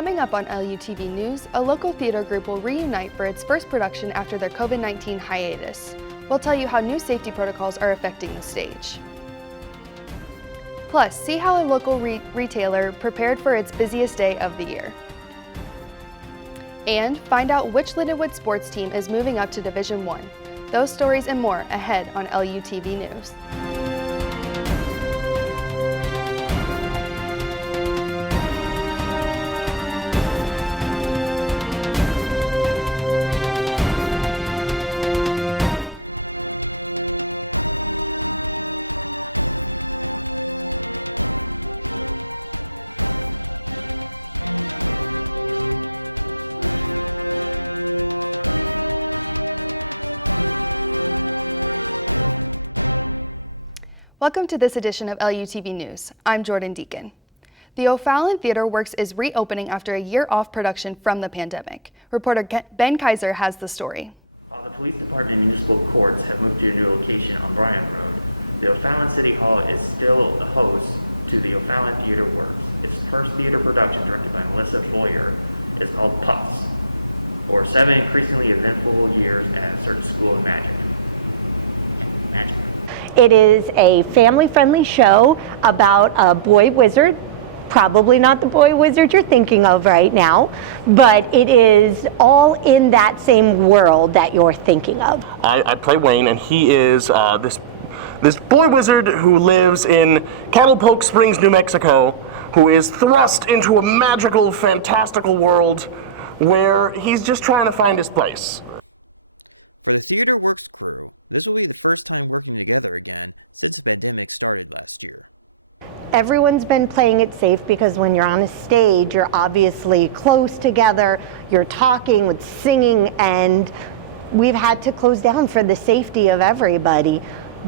Coming up on LUTV News, a local theater group will reunite for its first production after their COVID-19 hiatus. We'll tell you how new safety protocols are affecting the stage. Plus, see how a local retailer prepared for its busiest day of the year. And find out which Lindenwood sports team is moving up to Division I. Those stories and more ahead on LUTV News. Welcome to this edition of LUTV News. I'm Jordan Deacon. The O'Fallon Theater Works is reopening after a year off production from the pandemic. Reporter Ben Kaiser has the story. While the police department and municipal courts have moved to a new location on Bryan Road, the O'Fallon City Hall is still the host to the O'Fallon Theater Works. Its first theater production, directed by Melissa Boyer, is called Puffs, or 7 increasingly eventful years at a certain school of magic. It is a family-friendly show about a boy wizard, probably not the boy wizard you're thinking of right now, but it is all in that same world that you're thinking of. I play Wayne, and he is this boy wizard who lives in Candlepoke Springs, New Mexico, who is thrust into a magical, fantastical world where he's just trying to find his place. For the Theater Works crew, this will be the first time working together again since the pandemic started last year. Everyone's been playing it safe because when you're on stage, you're obviously close together, you're talking, with singing, and we've had to close down for the safety of everybody.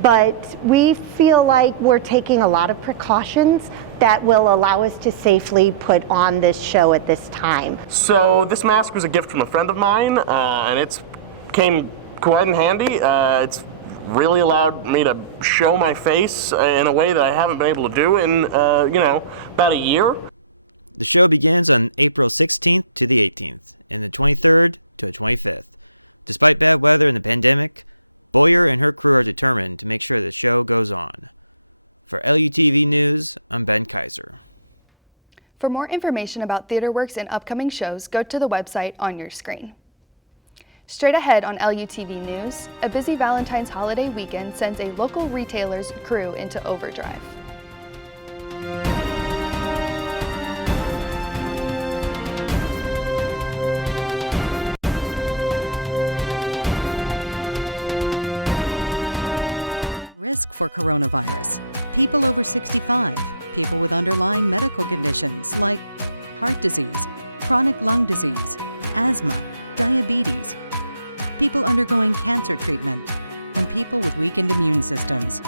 But we feel like we're taking a lot of precautions that will allow us to safely put on this show at this time. So this mask was a gift from a friend of mine, and it came quite in handy. It's really allowed me to show my face in a way that I haven't been able to do in, about a year. The show begins on April 16th to the 18th, and the 23rd to the 25th. Despite bad weather and the pandemic, Boyer and her crew are determined to make sure the show goes on. For LUTV News, I'm Ben Kaiser. For more information about TheaterWorks and upcoming shows, go to the website on your screen. Straight ahead on LUTV News, a busy Valentine's holiday weekend sends a local retailer's crew into overdrive. Risk for coronavirus. People over 65, people with underlying medical conditions like heart disease, chronic lung disease, asthma, diabetes, people undergoing cancer treatment, and people with weakened immune systems.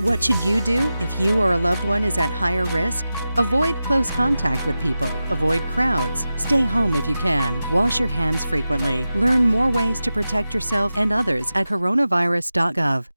What should you do if you or a loved one is at higher risk? Avoid close contact with people, avoid crowds, stay home if you can, wash your hands frequently, learn more ways to protect yourself and others at coronavirus.gov.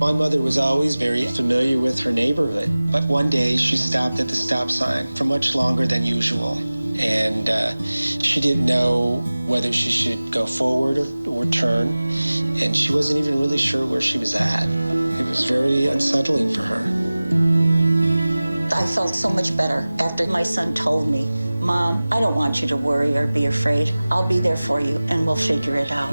My mother was always very familiar with her neighborhood, but one day she stopped at the stop sign for much longer than usual, and she didn't know whether she should go forward or turn, and she wasn't even really sure where she was at. It was very unsettling for her. I felt so much better after my son told me Mom, I don't want you to worry or be afraid. I'll be there for you and we'll figure it out.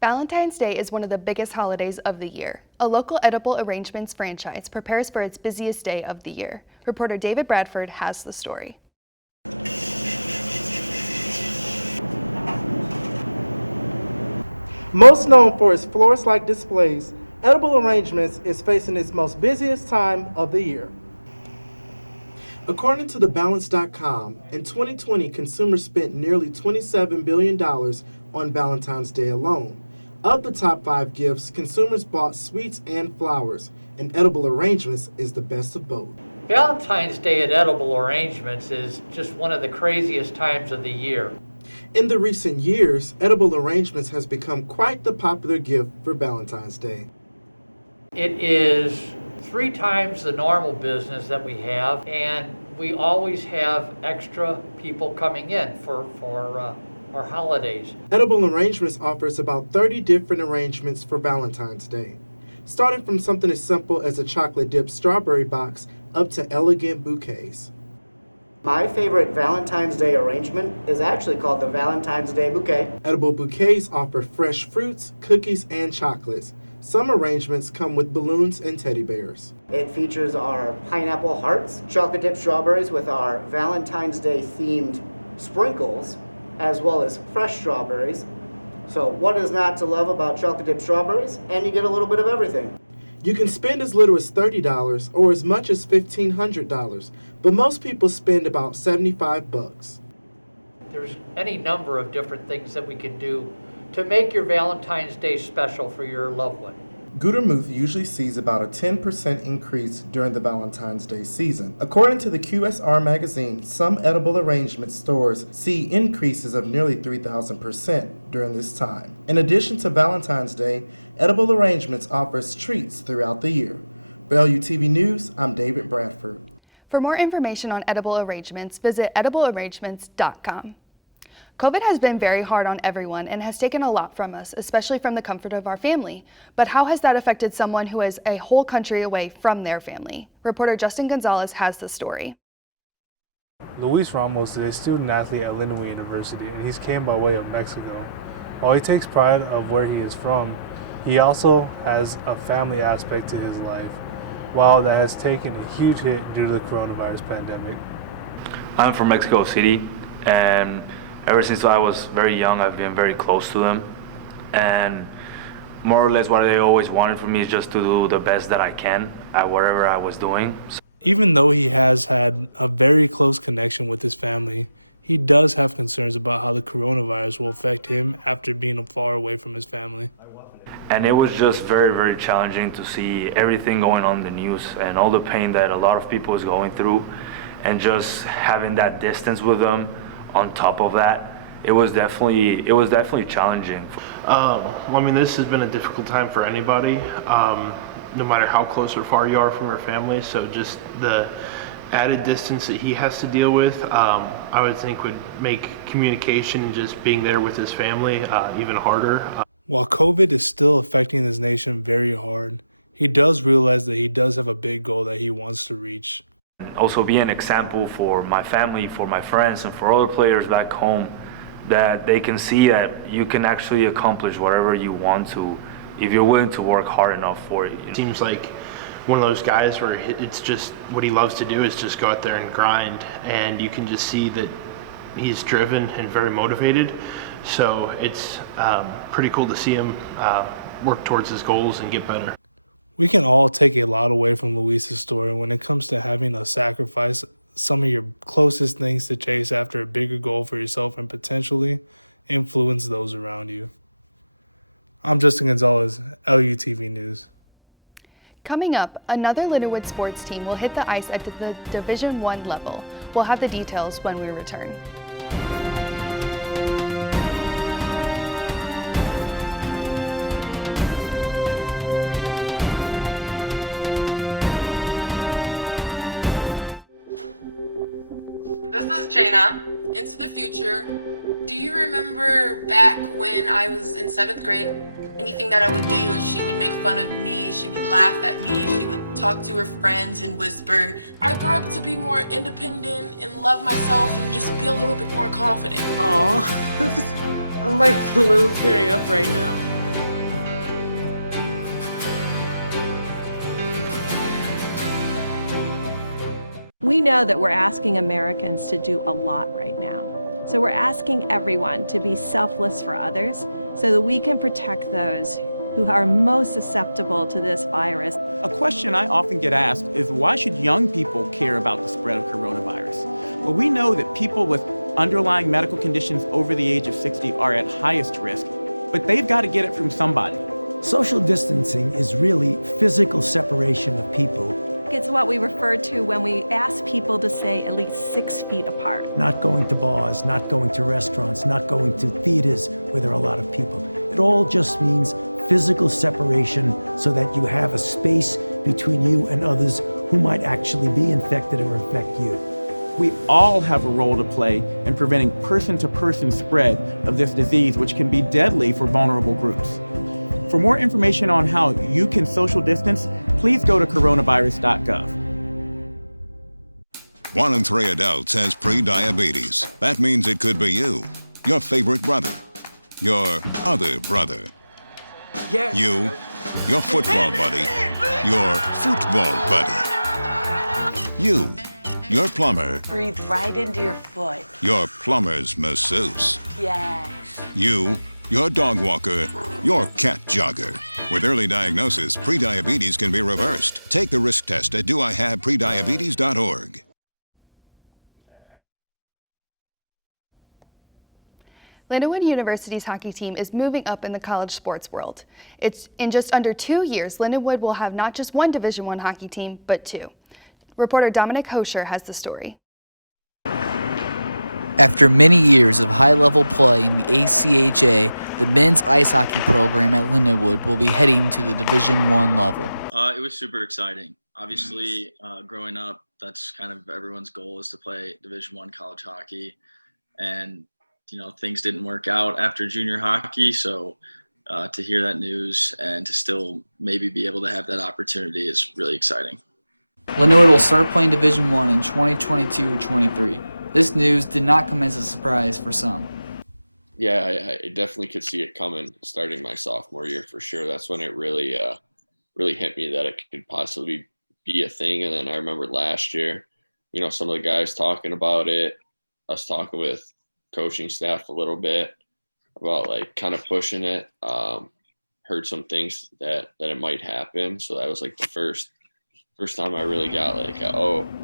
Valentine's Day is one of the biggest holidays of the year. A local edible arrangements franchise prepares for its busiest day of the year. Reporter David Bradford has the story. Most known for its florist-like displays, Edible Arrangements is facing its most busiest time of the year. According to thebalance.com, in 2020, consumers spent nearly $27 billion on Valentine's Day alone. Of the top 5 gifts, consumers bought sweets and flowers, and Edible Arrangements is the best of both. Valentine's Day at Edible Arrangements is just one of the craziest times of the year. In the recent years, Edible Arrangements has become quite the popular gift for Valentine's Day. It is 3 times the normal business that we have, and we always have extra people coming in for our holidays. Edible Arrangements offers about 30 different arrangements for Valentine's Day, starting from something as simple as a chocolate-dipped strawberry box up to elegant bouquets. My favorite Valentine's Day arrangement is actually called the Valentine's Day Bouquet. Edible bouquets offer fresh fruits, cookies, and chocolates. Some arrangements come with balloons and teddy bears. It features our pineapple hearts, chocolate-dipped strawberries with our Valentine's Day themed sprinkles, as well as fresh strawberries. So what is not to love about chocolate-dipped strawberries? And you get a little bit of everything. You can spend as little as $30 or as much as $1,500, but most people spend about $75. There's any number of different things that we can do to make your Valentine's Day special for your loved one. Gutermuth usually sees about a 10% increase during the Valentine's Day season. According to the QSR magazine, some edible arrangement stores see increases of nearly 3,000% during this time. In addition to Valentine's Day, Edible Arrangements offers treats throughout the year. For LUTV News, I'm David Bradford. For more information on edible arrangements, visit ediblearrangements.com. COVID has been very hard on everyone and has taken a lot from us, especially from the comfort of our family. But how has that affected someone who is a whole country away from their family? Reporter Justin Gonzalez has the story. Luis Ramos is a student athlete at Lindenwood University, and he's came by way of Mexico. While he takes pride of where he is from, he also has a family aspect to his life. While that has taken a huge hit due to the coronavirus pandemic. I'm from Mexico City, and ever since I was very young, I've been very close to them. And more or less what I always wanted for me is just to do the best that I can at whatever I was doing. Even though he has had a very close connection with his family, he does have concerns about how the coronavirus will affect him after being far away from his family. And it was just very, very challenging to see everything going on in the news and all the pain that a lot of people is going through, and just having that distance with them. On top of that, it was definitely challenging. I mean, this has been a difficult time for anybody, no matter how close or far you are from your family. So just the added distance that he has to deal with, I would think would make communication, just being there with his family, even harder. While COVID is still affecting his nation very hard, he does realize that he does have a big goal that he wants to reach. Also be an example for my family, for my friends, and for other players back home, that they can see that you can actually accomplish whatever you want to if you're willing to work hard enough for it. It seems like one of those guys where it's just what he loves to do is just go out there and grind, and you can just see that he's driven and very motivated. So it's pretty cool to see him work towards his goals and get better. We can all take a lot away from Luis's story when it comes to having to sacrifice some of your closest things to chase after a bigger goal for yourself and potentially influence those around you. I'm Justin Gonzalez, LUTV News. Coming up, another Lindenwood sports team will hit the ice at the Division I level. We'll have the details when we return. This is Jaina, into the future. Do you remember back when I was in 7th grade? Anything that I would do, she would make fun of me. She would laugh at me. She would talk to her friends and whisper. I grew up to be more independent and love myself and just be a little bit more confident. Aw, I'm like a little tearing up right now. We know that we're asking Americans to do a lot right now. So we're asking everyone to be selfless for others so that we can protect those who are most susceptible to this virus. A question I often get asked is why should young people care about the spread of coronavirus? Well, we know that people with underlying medical conditions over the age of 60 are at highest risk, but they've got to get it from somebody. Social distancing is really physical separation of people. It's what we refer to when we ask people to stay at least 6 feet apart. Not going to bars, not going to restaurants, not going to theaters where there are a lot of people. It all just means physical separation so that you have a space between you and others who might actually be infected or infect you. We all have a role to play in preventing person-to-person spread of this disease, which can be deadly for vulnerable groups. For more information on how you can social distance, please go to coronavirus.gov. 1 in 3 adults has pre-diabetes. That means it could be you, your favorite brother, your other brother, you, your football buddy, your football buddy, you, your plumber, Breathe right into your foot. your plumber's masseuse, Yes. you, your dog walker, your cat jogger. With early diagnosis, prediabetes can be reversed. Take the risk test at doihaveprediabetes.org. Lindenwood University's hockey team is moving up in the college sports world. It's in just under 2 years, Lindenwood will have not just one Division I hockey team, but 2. Reporter Dominic Hosher has the story. After many years of high-level play in the ACHA, the men's ice hockey program at Lindenwood will be heading to the Division I level. It was super exciting. Obviously, growing up, that's kind of everyone's goal is to play Division I college hockey. And, things didn't work out after junior hockey. So to hear that news and to still maybe be able to have that opportunity is really exciting. Lindenwood will start playing Division I in 2022-23. This news did not come as a surprise for some. Yeah, I definitely could see it coming starting my sophomore year for sure. That's when it really hit me that it could possibly be a thing. And then I remember last year, some of the guys talking about it, us talking with coaching staff a little bit about like kind of pushing it. Heard some things that it might happen. So that was like the first time I really got like,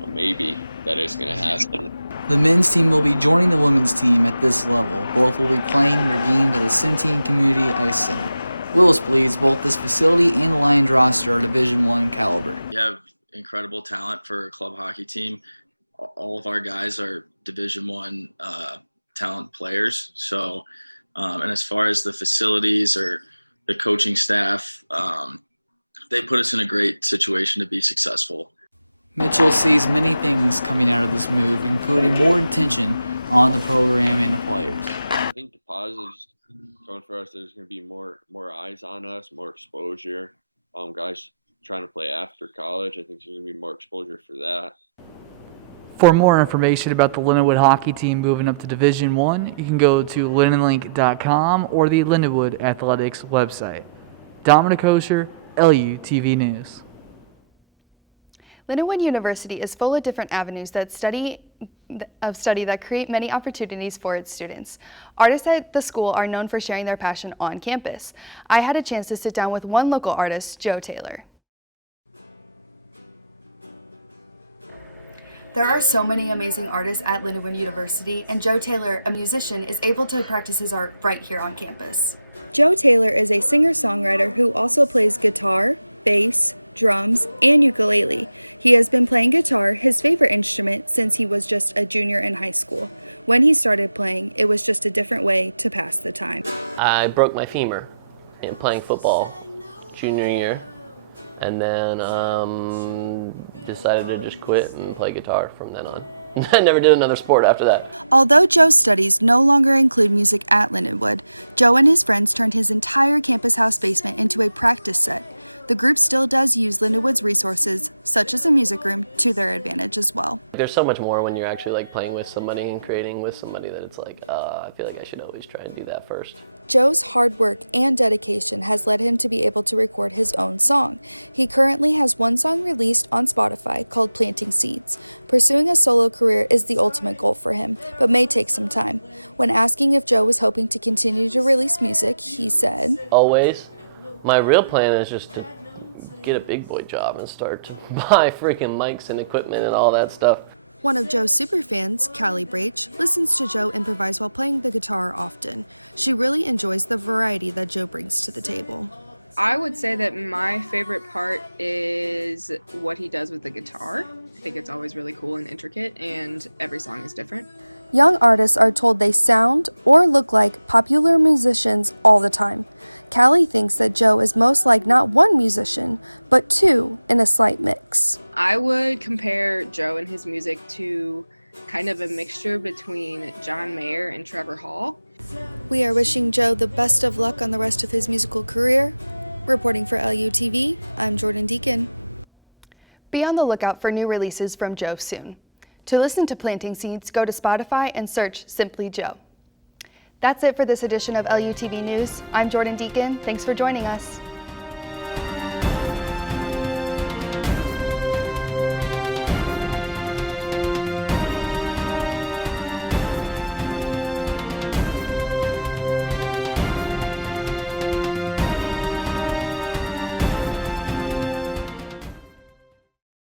maybe that is going to happen. The men's team will be joining the women's team at this level. Both will be playing in their game at the Centene Community Ice Center. Willis believes both this facility and the Lions roster are Division I caliber. You have incredible talent for a club hockey team. All of our guys are Division I talent players. So, and as far as the facilities or the coaching staff, they put us in a great situation to be successful. Mitchell sees many things coming out of this move, including more attention on the program and the players. I think the positives coming for us, there's going to be more eyes on us, more exposure. Guys trying to play after college, I think there's going to be more exposure for that. For more information about the Lindenwood hockey team moving up to Division I, you can go to lindenlink.com or the Lindenwood Athletics website. Dominic Hosher, LUTV News. Lindenwood University is full of different avenues that study that create many opportunities for its students. Artists at the school are known for sharing their passion on campus. I had a chance to sit down with one local artist, Joe Taylor. There are so many amazing artists at Lindenwood University, and Joe Taylor, a musician, is able to practice his art right here on campus. Joe Taylor is a singer-songwriter who also plays guitar, bass, drums, and ukulele. He has been playing guitar, his favorite instrument, since he was just a junior in high school. When he started playing, it was just a different way to pass the time. Although Joe's studies no longer include music at Lindenwood, Joe and his friends turned his entire campus house basement into a practice set. The group still does use Lindenwood's resources, such as a music room, to their advantage as well. Joe's hard work and dedication has led him to be able to record his own song. He currently has one song released on Spotify called Planting Seeds. Pursuing a solo career is the ultimate goal for him, but may take some time. When asking if Joe was hoping to continue to release music, he said, One of Joe's superfans, Callie Brach, listens to Joe improvise while playing the guitar often. She really enjoys the variety that Joe brings to the table. I would say that my favorite part is what he does with the guitar. I think it's always really cool and intricate, and every song is different. Young artists are told they sound or look like popular musicians all the time. Callie thinks that Joe is most like not one musician, but two in a slight mix. I would compare Joe and his music to kind of a mixture between John Mayer and Trevor Hall. We are wishing Joe the best of luck on the rest of his musical career. Reporting for LUTV, I'm Jordan Deacon. Be on the lookout for new releases from Joe soon. To listen to Planting Seeds, go to Spotify and search Simply Joe. That's it for this edition of LUTV News. I'm Jordan Deacon. Thanks for joining us.